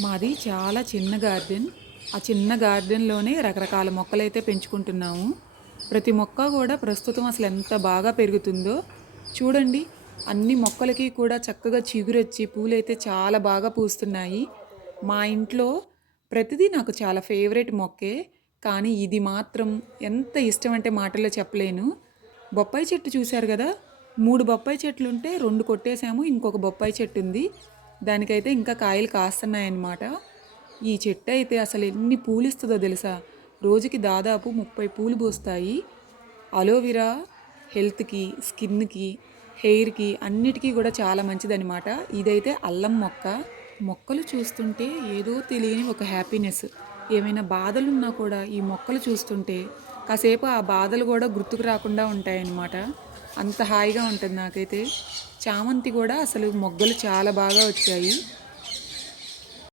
మాది చాలా చిన్న గార్డెన్. ఆ చిన్న గార్డెన్‌లోనే రకరకాల మొక్కలైతే పెంచుకుంటున్నాము. ప్రతి మొక్క కూడా ప్రస్తుతం అసలు ఎంత బాగా పెరుగుతుందో చూడండి. అన్ని మొక్కలకి కూడా చక్కగా చిగురొచ్చి పూలైతే చాలా బాగా పూస్తున్నాయి. మా ఇంట్లో ప్రతిదీ నాకు చాలా ఫేవరెట్ మొక్కే. కానీ ఇది మాత్రం ఎంత ఇష్టమంటే మాటల్లో చెప్పలేను. బొప్పాయి చెట్టు చూశారు గదా! 3 బొప్పాయి చెట్లుంటే 2 కొట్టేసాము. ఇంకొక బొప్పాయి చెట్టుంది. దానికైతే ఇంకా కాయలు కాస్తున్నాయన్నమాట. ఈ చెట్టయితే అసలు ఎన్ని పూలిస్తదో తెలుసా? రోజుకి దాదాపు 30 పూలు పూస్తాయి. అలోవెరా హెల్త్‌కి, స్కిన్‌కి, హెయిర్‌కి అన్నిటికీ కూడా చాలా మంచిదనమాట. ఇదైతే అల్లం మొక్క. మొక్కలు చూస్తుంటే ఏదో తెలియని ఒక హ్యాపీనెస్. ఏమైనా బాధలున్నా కూడా ఈ మొక్కలు చూస్తుంటే కాసేపు ఆ బాధలు కూడా గుర్తుకు రాకుండా ఉంటాయన్నమాట. అంత హాయిగా ఉంటుంది నాకైతే. చామంతి కూడా అసలు మొగ్గలు చాలా బాగా వచ్చాయి.